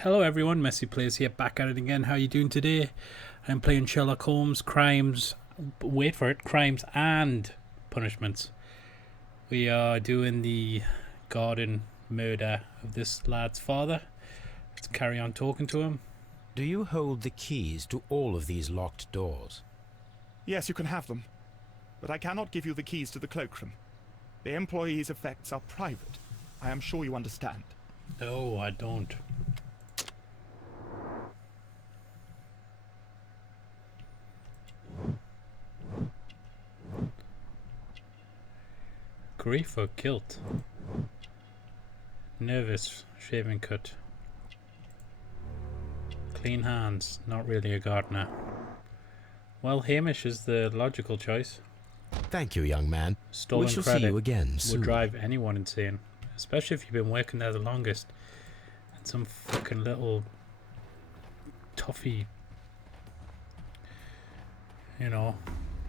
Hello everyone, Messyplays here, back at it again. How you doing today? I'm playing Sherlock Holmes, Crimes, wait for it, Crimes and Punishments. We are doing the garden murder of this lad's father. Let's carry on talking to him. Do you hold the keys to all of these locked doors? Yes, you can have them. But I cannot give you the keys to the cloakroom. The employees' effects are private. I am sure you understand. No, I don't. Grief or guilt? Nervous, shaving cut. Clean hands, not really a gardener. Well, Hamish is the logical choice. Thank you, young man. Stolen we shall credit see you again soon. would drive anyone insane, especially if you've been working there the longest. And some fucking little toffee,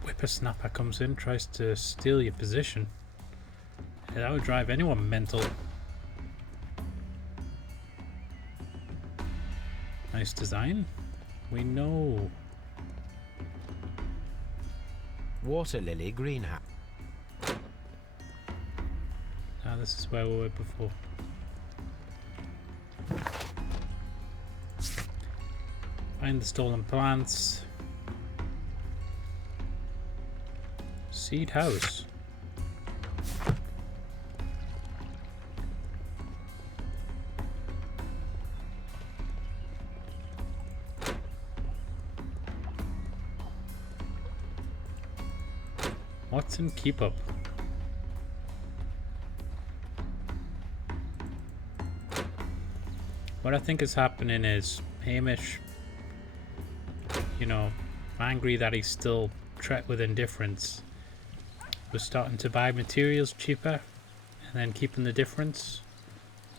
whippersnapper comes in, tries to steal your position. Yeah, that would drive anyone mental. Nice design. We know. Water lily greenhouse. Ah, this is where we were before. Find the stolen plants. Seed house. Watson, keep up. What I think is happening is Hamish, angry that he's still treated with indifference, was starting to buy materials cheaper and then keeping the difference,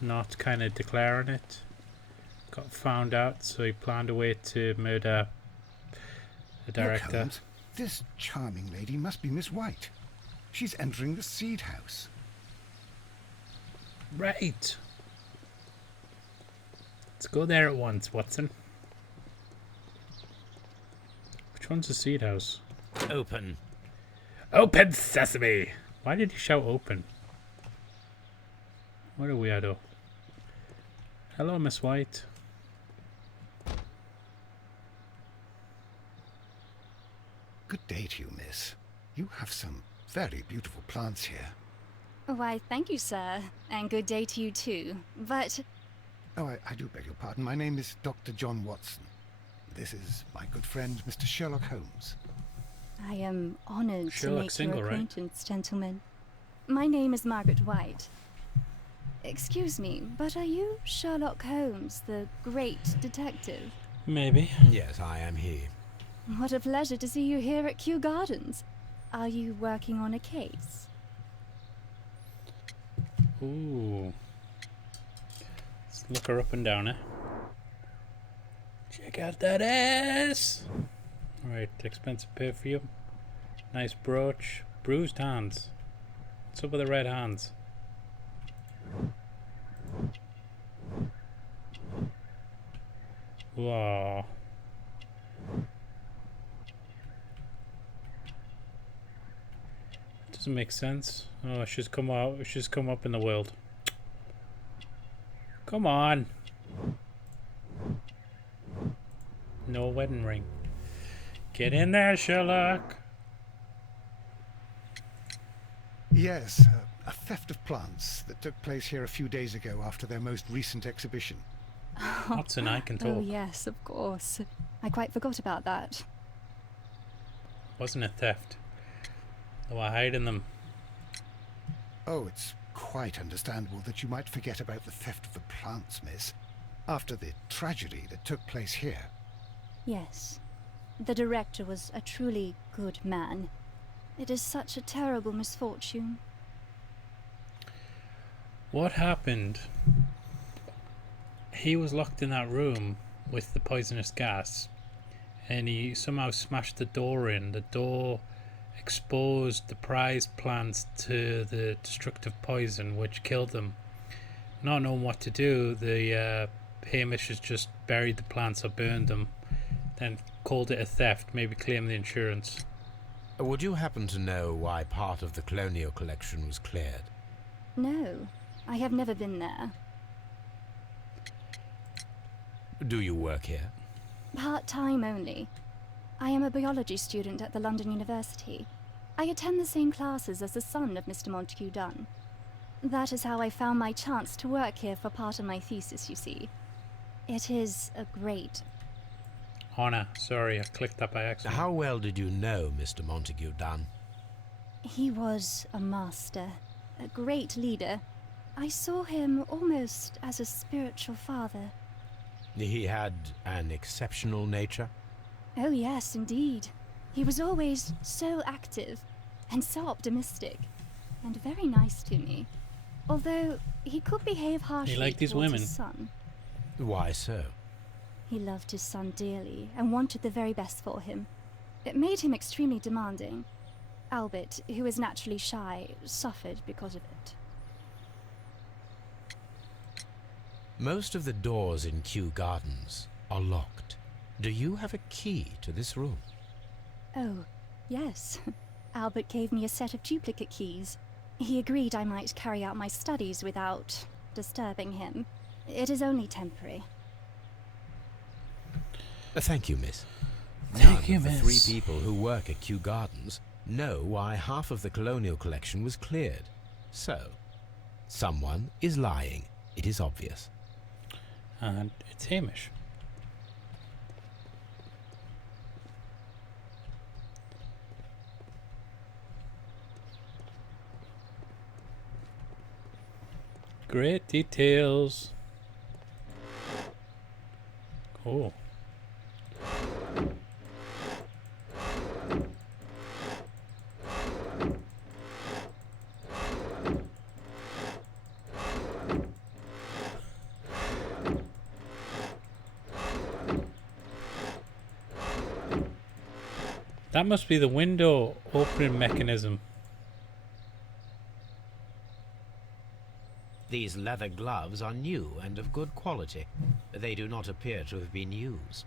not kind of declaring it. Got found out, so he planned a way to murder the director. Look, Holmes, this charming lady must be Miss White. She's entering the seed house. Right. Let's go there at once, Watson. Which one's the seed house? Open. Open sesame! Why did he shout open? What a weirdo. Hello, Miss White. Good day to you, miss. You have some very beautiful plants here. Why, thank you, sir. And good day to you, too. But... Oh, I do beg your pardon. My name is Dr. John Watson. This is my good friend, Mr. Sherlock Holmes. I am honored Sherlock to make single, your right? acquaintance, gentlemen. My name is Margaret White. Excuse me, but are you Sherlock Holmes, the great detective? Maybe. Yes, I am he. What a pleasure to see you here at Kew Gardens. Are you working on a case? Ooh. Let's look her up and down, eh? Check out that ass! Alright, expensive perfume. Nice brooch. Bruised hands. What's up with the red hands? Wow. Doesn't make sense. Oh, she's come out. She's come up in the world. Come on. No wedding ring. Get in there, Sherlock. Yes, a theft of plants that took place here a few days ago after their most recent exhibition. Watson, I can talk. Oh, yes, of course. I quite forgot about that. Wasn't a theft. They were hiding them. Oh, it's quite understandable that you might forget about the theft of the plants, miss, after the tragedy that took place here. Yes. The director was a truly good man. It is such a terrible misfortune. What happened? He was locked in that room with the poisonous gas, and he somehow smashed the door in. The door exposed the prize plants to the destructive poison which killed them. Not knowing what to do, the Hamish has just buried the plants or burned them, then called it a theft, maybe claim the insurance. Would you happen to know why part of the colonial collection was cleared? No, I have never been there. Do you work here? Part-time only. I am a biology student at the London University. I attend the same classes as the son of Mr. Montague Dunn. That is how I found my chance to work here for part of my thesis, you see. It is a great... Honor, sorry, I clicked that by accident. How well did you know Mr. Montague Dunn? He was a master, a great leader. I saw him almost as a spiritual father. He had an exceptional nature? Oh yes, indeed. He was always so active and so optimistic and very nice to me. Although he could behave harshly liked his towards women. his son. Why so? He loved his son dearly and wanted the very best for him. It made him extremely demanding. Albert, who is naturally shy, suffered because of it. Most of the doors in Kew Gardens are locked. Do you have a key to this room? Oh, yes. Albert gave me a set of duplicate keys. He agreed I might carry out my studies without disturbing him. It is only temporary. Thank you, miss. Thank you, None of the miss. 3 people who work at Kew Gardens know why half of the colonial collection was cleared. So, someone is lying. It is obvious. And it's Hamish. Great details. Cool. That must be the window opening mechanism. These leather gloves are new and of good quality. They do not appear to have been used.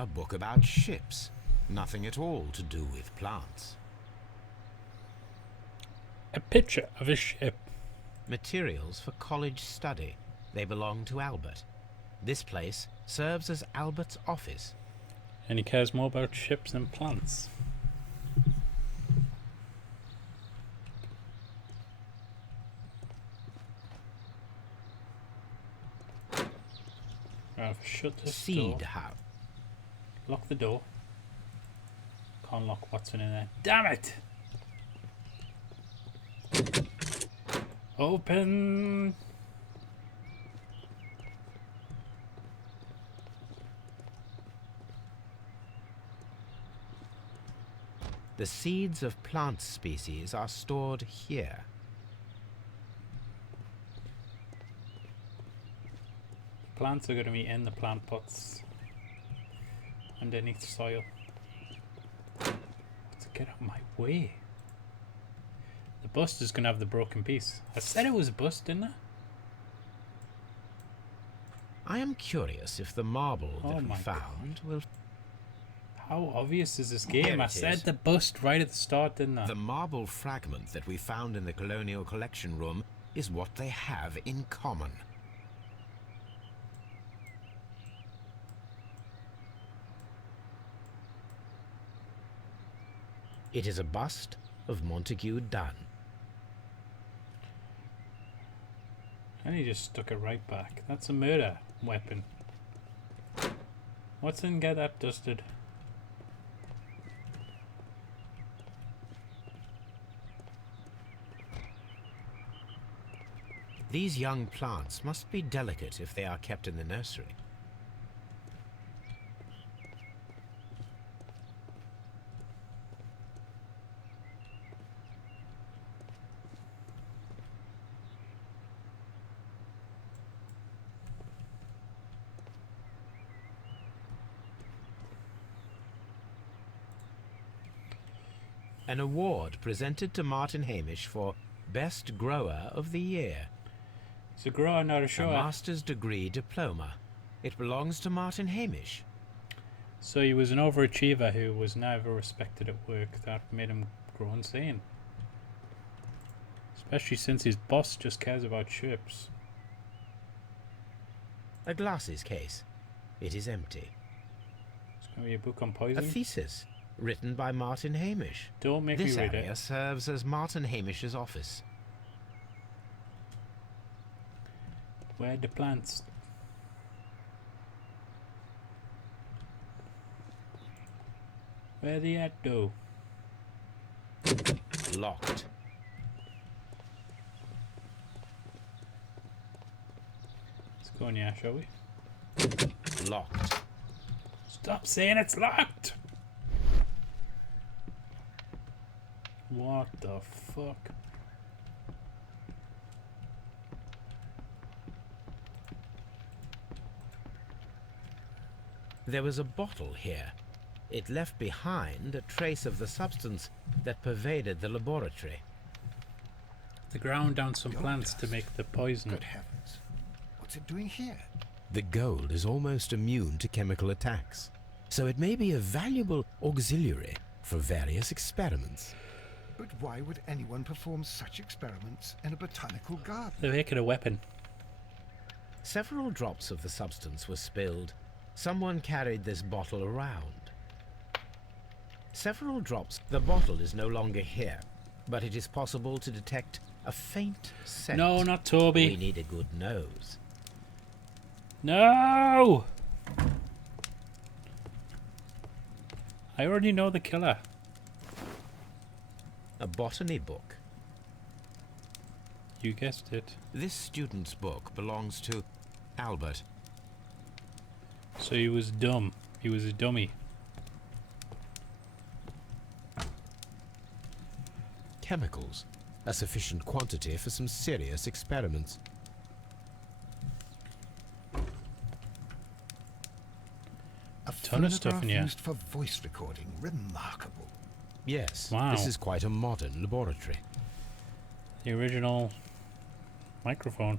A book about ships. Nothing at all to do with plants. A picture of a ship. Materials for college study. They belong to Albert. This place serves as Albert's office. And he cares more about ships than plants. Right, shut this Seed door. house. Lock the door. Can't lock Watson in there. Damn it! Open! The seeds of plant species are stored here. Plants are going to be in the plant pots underneath soil. Let's get out of my way. The bust is going to have the broken piece. I said it was a bust, didn't I? I am curious if the marble Oh that we my found will... How obvious is this Here game? I it said is. the bust right at the start, didn't I? The marble fragment that we found in the colonial collection room is what they have in common. It is a bust of Montague Dunn. And he just stuck it right back. That's a murder weapon. Watson, get that dusted. These young plants must be delicate if they are kept in the nursery. An award presented to Martin Hamish for Best Grower of the Year. It's a grower, not a A shower. master's degree diploma. It belongs to Martin Hamish. So he was an overachiever who was never respected at work. That made him grow insane. Especially since his boss just cares about ships. A glasses case. It is empty. It's going to be a book on A poison. thesis written by Martin Hamish. Don't make This me read area it. serves as Martin Hamish's office. Where are the plants? Where they at though? Locked. Let's go in here, shall we? Locked. Stop saying it's locked! What the fuck? There was a bottle here. It left behind a trace of the substance that pervaded the laboratory. They ground down some plants to make the poison. Good heavens. What's it doing here? The gold is almost immune to chemical attacks, so it may be a valuable auxiliary for various experiments. But why would anyone perform such experiments in a botanical garden? They make it a weapon. Several drops of the substance were spilled. Someone carried this bottle around. Several drops. The bottle is no longer here, but it is possible to detect a faint scent. No, not Toby. We need a good nose. No! I already know the killer. A botany book. You guessed it. This student's book belongs to Albert. So he was dumb. He was a dummy. Chemicals. A sufficient quantity for some serious experiments. A Ton of stuff in phonograph here. used for voice recording. Remarkable. Yes, Wow. this is quite a modern laboratory. The original microphone.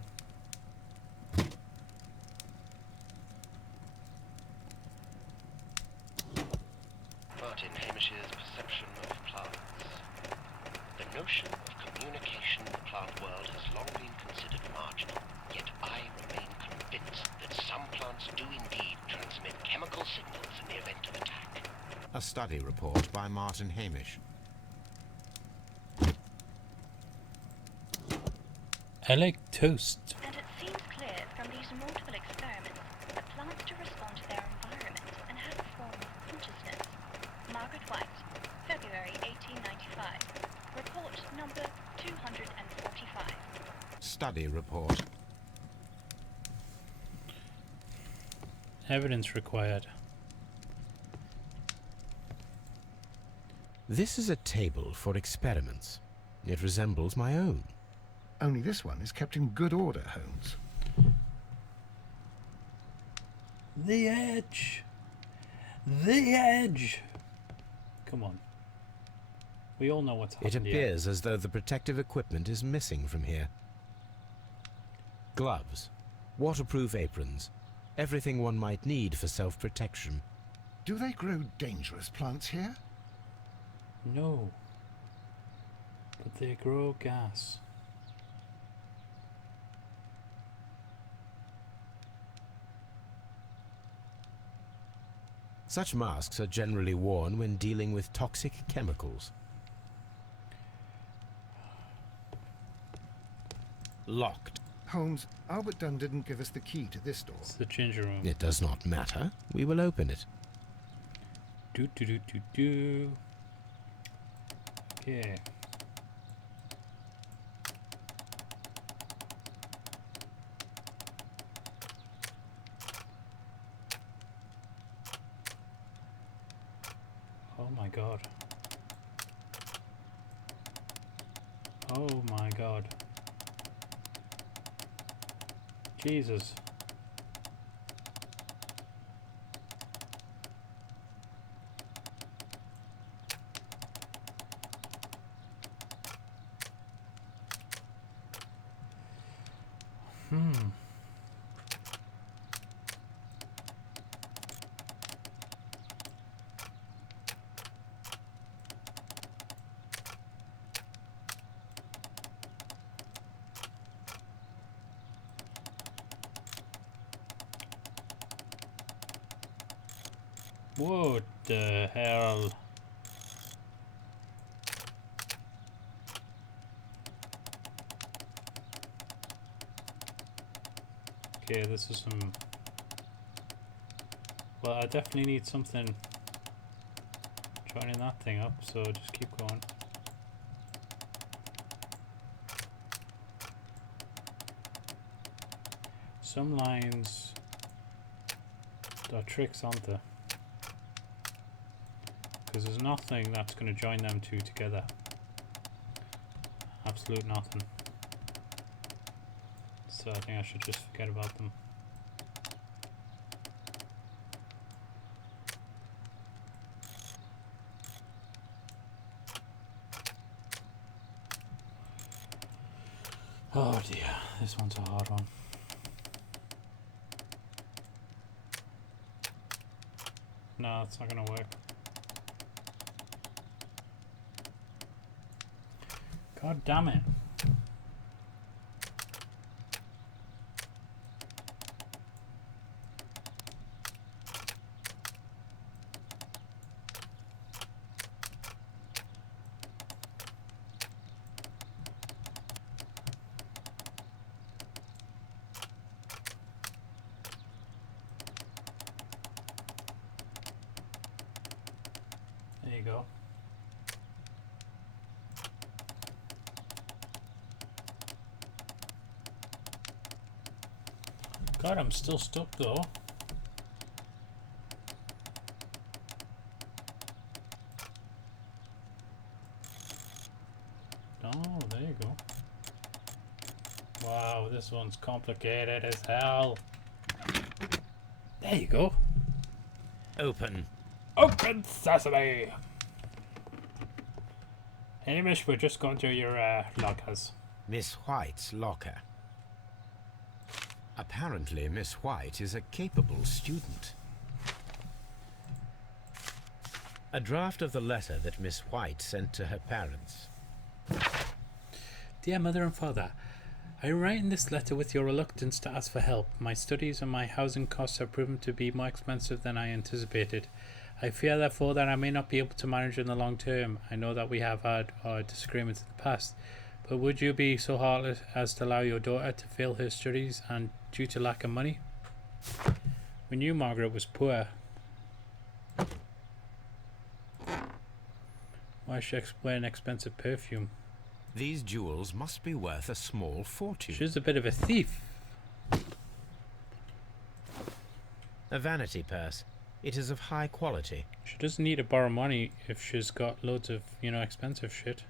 Martin Hamish's perception of plants. The notion of communication in the plant world has long been considered marginal, yet I remain convinced that some plants do indeed transmit chemical signals in the event of attack. A study report by Martin Hamish. I like toast. And it seems clear from these multiple experiments that plants do respond to their environment and have a form of consciousness. Margaret White, February 1895. Report number 245. Study report. Evidence required. This is a table for experiments. It resembles my own. Only this one is kept in good order, Holmes. The edge. The edge. Come on. We all know what's It happened here. appears as though the protective equipment is missing from here. Gloves, waterproof aprons, everything one might need for self-protection. Do they grow dangerous plants here? No. But they grow gas. Such masks are generally worn when dealing with toxic chemicals. Locked. Holmes, Albert Dunn didn't give us the key to this door. It's the ginger room. It does not matter. We will open it. Do do do do do. Okay. Oh my god. Oh my god. Jesus. What the hell? Okay, this is some... Well, I definitely need something joining that thing up, so just keep going. Some lines are tricks, aren't there? Because there's nothing that's going to join them two together. Absolute nothing. So I think I should just forget about them. Oh dear, this one's a hard one. No, it's not gonna work. God damn it. There you go. God, I'm still stuck though. Oh, there you go. Wow, this one's complicated as hell. There you go. Open. Open sesame! Hamish, we're just going through your lockers. Miss White's locker. Apparently, Miss White is a capable student. A draft of the letter that Miss White sent to her parents. Dear Mother and Father, I am writing this letter with your reluctance to ask for help. My studies and my housing costs have proven to be more expensive than I anticipated. I fear, therefore, that I may not be able to manage in the long term. I know that we have had our disagreements in the past, but would you be so heartless as to allow your daughter to fail her studies and due to lack of money? We knew Margaret was poor. Why should she wear an expensive perfume? These jewels must be worth a small fortune. She's a bit of a thief. A vanity purse. It is of high quality. She doesn't need to borrow money if she's got loads of, expensive shit.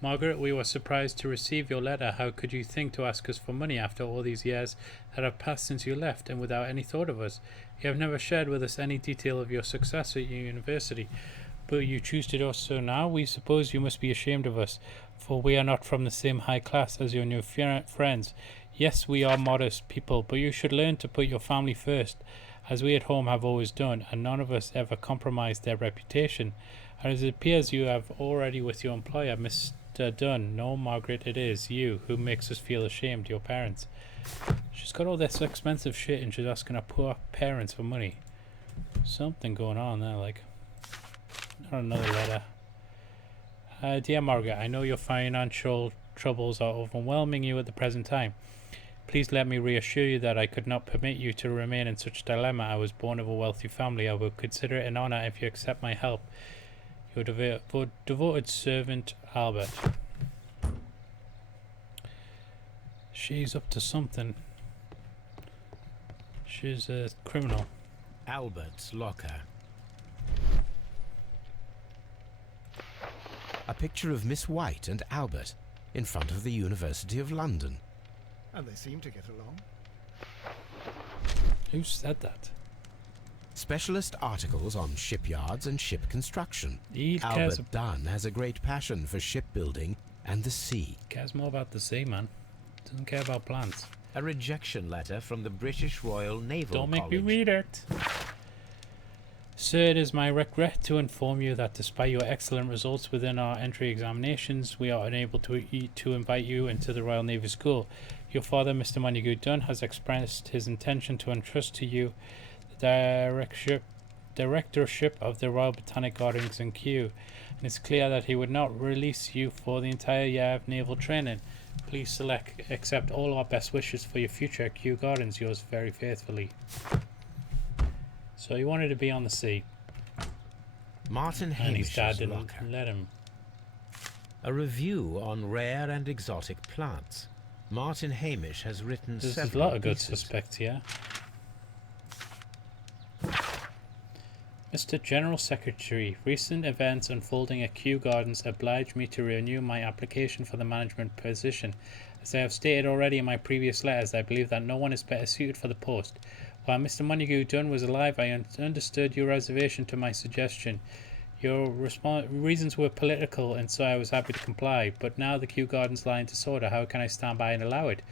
Margaret, we were surprised to receive your letter. How could you think to ask us for money after all these years that have passed since you left and without any thought of us? You have never shared with us any detail of your success at your university, but you choose to do so now. We suppose you must be ashamed of us, for we are not from the same high class as your new friends. Yes, we are modest people, but you should learn to put your family first, as we at home have always done, and none of us ever compromised their reputation. And as it appears you have already with your employer, Mr. Dunn. No, Margaret, it is you who makes us feel ashamed, your parents. She's got all this expensive shit and she's asking her poor parents for money. Something going on there, like. Not another letter. Dear Margaret, I know your financial troubles are overwhelming you at the present time. Please let me reassure you that I could not permit you to remain in such a dilemma. I was born of a wealthy family. I will consider it an honor if you accept my help. Your devoted servant, Albert. She's up to something. She's a criminal. Albert's locker. A picture of Miss White and Albert in front of the University of London. And they seem to get along. Who said that? Specialist articles on shipyards and ship construction. He Albert Dunn has a great passion for shipbuilding and the sea. Cares more about the sea, man. Doesn't care about plants. A rejection letter from the British Royal Naval Don't make College. me read it. Sir, it is my regret to inform you that despite your excellent results within our entry examinations, we are unable to invite you into the Royal Navy School. Your father, Mr. Montague Dunn, has expressed his intention to entrust to you directorship of the Royal Botanic Gardens in Kew, and it's clear that he would not release you for the entire year of naval training. Please accept all our best wishes for your future at Kew Gardens. Yours very faithfully. So he wanted to be on the sea, Martin and his dad Hamish's didn't locker. let him. A review on rare and exotic plants. Martin Hamish has written There's a several lot of good pieces. suspects here. Mr. General Secretary, recent events unfolding at Kew Gardens oblige me to renew my application for the management position. As I have stated already in my previous letters, I believe that no one is better suited for the post. While Mr. Montague Dunn was alive, I understood your reservation to my suggestion. Your reasons were political, and so I was happy to comply. But now the Kew Gardens lie in disorder. How can I stand by and allow it?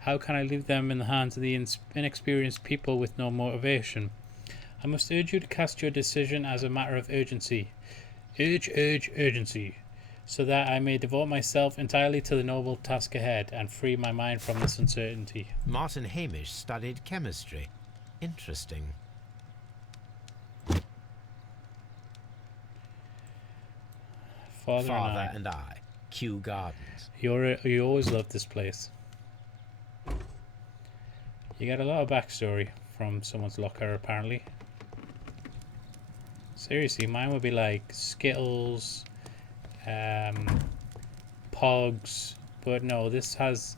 How can I leave them in the hands of the inexperienced people with no motivation? I must urge you to cast your decision as a matter of urgency. Urgency. So that I may devote myself entirely to the noble task ahead and free my mind from this uncertainty. Martin Hamish studied chemistry. Interesting. Father and I. Kew Gardens. You always loved this place. You get a lot of backstory from someone's locker, apparently. Seriously, mine would be like Skittles, Pogs, but no, this has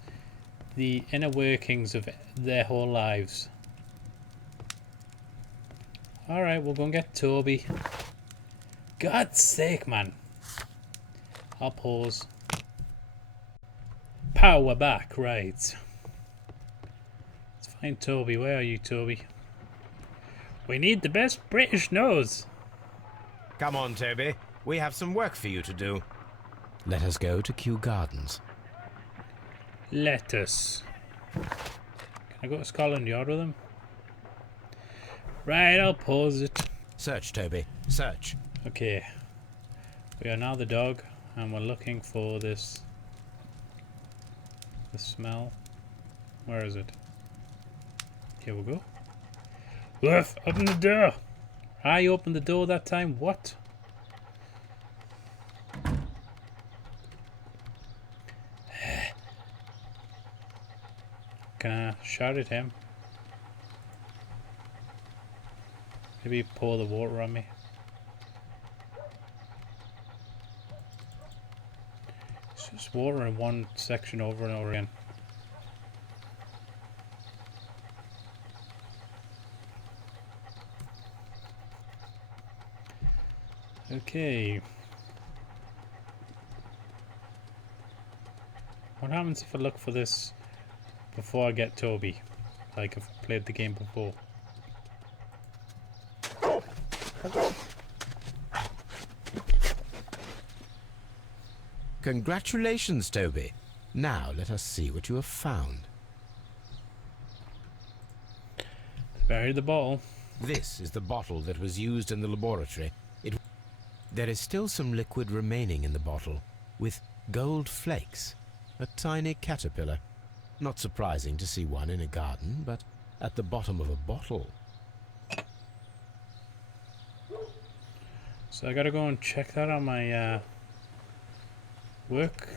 the inner workings of their whole lives. Alright, we'll go and get Toby. God's sake, man. I'll pause. Power back, right. Let's find Toby. Where are you, Toby? We need the best British nose. Come on, Toby. We have some work for you to do. Let us go to Kew Gardens. Let us. Can I go to Scotland Yard with him? Right, I'll pause it. Search, Toby. Search. Okay. We are now the dog, and we're looking for this. The smell. Where is it? Here we go. Woof! Open the door! I opened the door that time. What? Can I shout at him? Maybe pour the water on me. It's just water in one section over and over again. Okay. What happens if I look for this before I get Toby? Like I've played the game before. Congratulations, Toby. Now let us see what you have found. Bury the bottle. This is the bottle that was used in the laboratory. There is still some liquid remaining in the bottle, with gold flakes. A tiny caterpillar. Not surprising to see one in a garden, but at the bottom of a bottle. So I gotta go and check that on my work.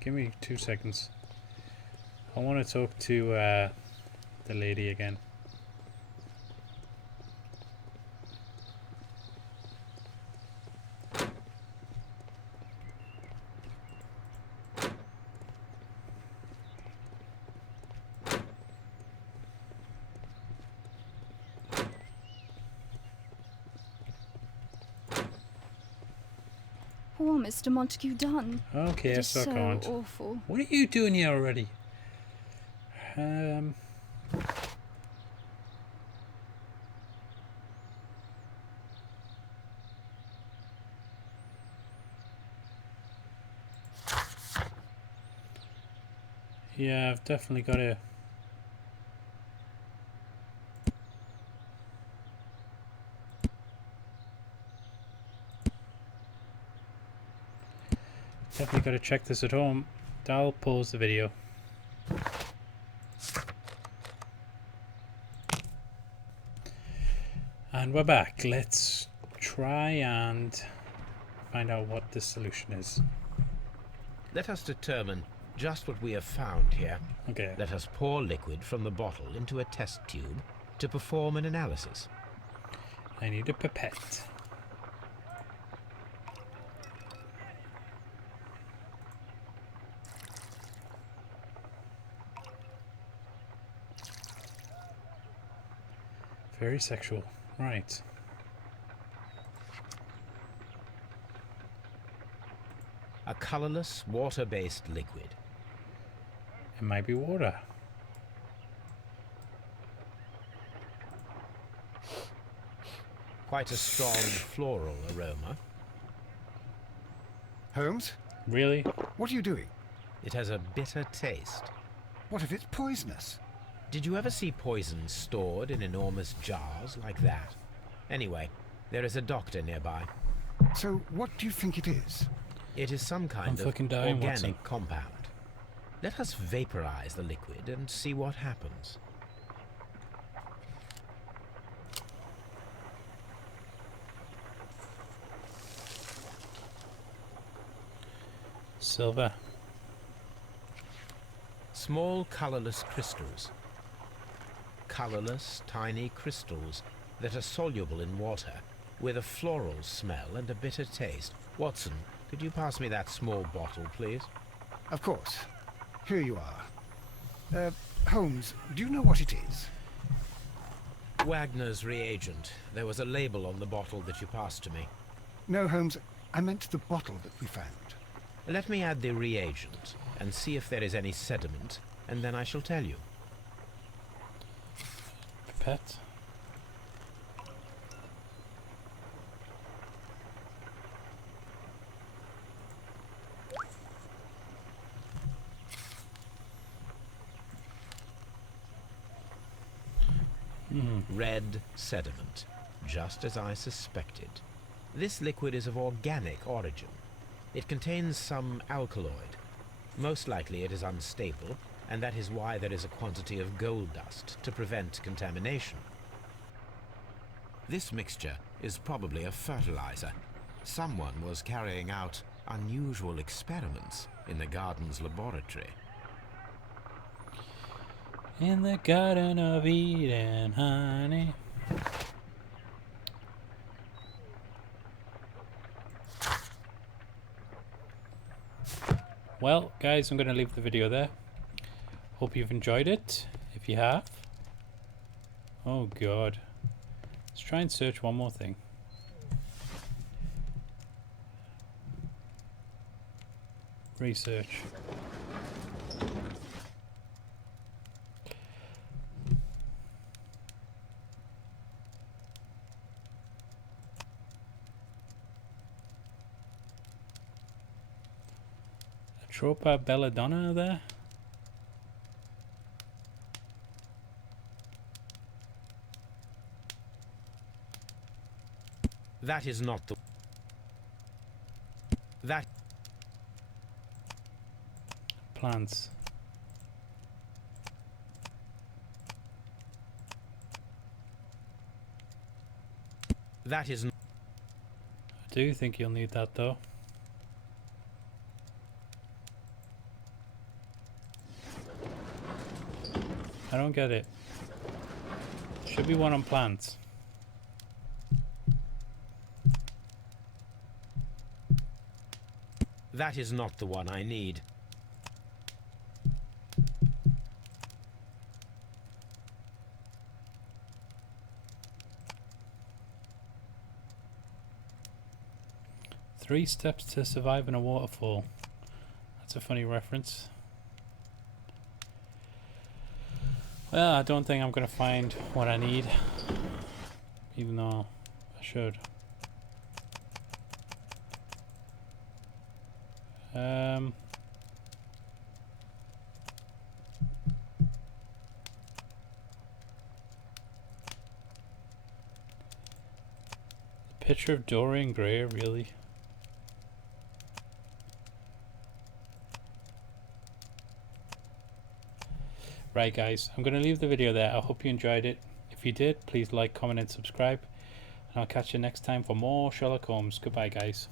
Give me 2 seconds. I want to talk to the lady again. Poor Mr. Montague Dunn. Okay, It I is suck so on. awful. What are you doing here already? Yeah, I've definitely got to. Definitely got to check this at home. I'll pause the video. And we're back. Let's try and find out what the solution is. Let us determine just what we have found here. Okay. Let us pour liquid from the bottle into a test tube to perform an analysis. I need a pipette. Very sexual. Right. A colorless, water-based liquid. It might be water. Quite a strong floral aroma. Holmes, Really? what are you doing? It has a bitter taste. What if it's poisonous? Did you ever see poison stored in enormous jars like that? Anyway, there is a doctor nearby. So, what do you think it is? It is some kind I'm of fucking dying, Watson. organic compound. Let us vaporize the liquid and see what happens. Silver. Small colorless crystals. Colorless, tiny crystals that are soluble in water, with a floral smell and a bitter taste. Watson, could you pass me that small bottle, please? Of course. Here you are. Holmes, do you know what it is? Wagner's reagent. There was a label on the bottle that you passed to me. No, Holmes, I meant the bottle that we found. Let me add the reagent and see if there is any sediment, and then I shall tell you. Pipette. Red sediment, just as I suspected. This liquid is of organic origin. It contains some alkaloid. Most likely it is unstable, and that is why there is a quantity of gold dust to prevent contamination. This mixture is probably a fertilizer. Someone was carrying out unusual experiments in the garden's laboratory. In the Garden of Eden, honey. Well, guys, I'm going to leave the video there. Hope you've enjoyed it. If you have. Oh, God. Let's try and search one more thing. Research. Tropa belladonna there. That is not the... That... Plants. That is... I do think you'll need that though. I don't get it. Should be one on plants. That is not the one I need. Three steps to survive in a waterfall. That's a funny reference. Well, I don't think I'm going to find what I need. Even though I should. Picture of Dorian Gray, really? Right guys, I'm going to leave the video there. I hope you enjoyed it. If you did, please like, comment and subscribe. I'll catch you next time for more Sherlock Holmes. Goodbye, guys.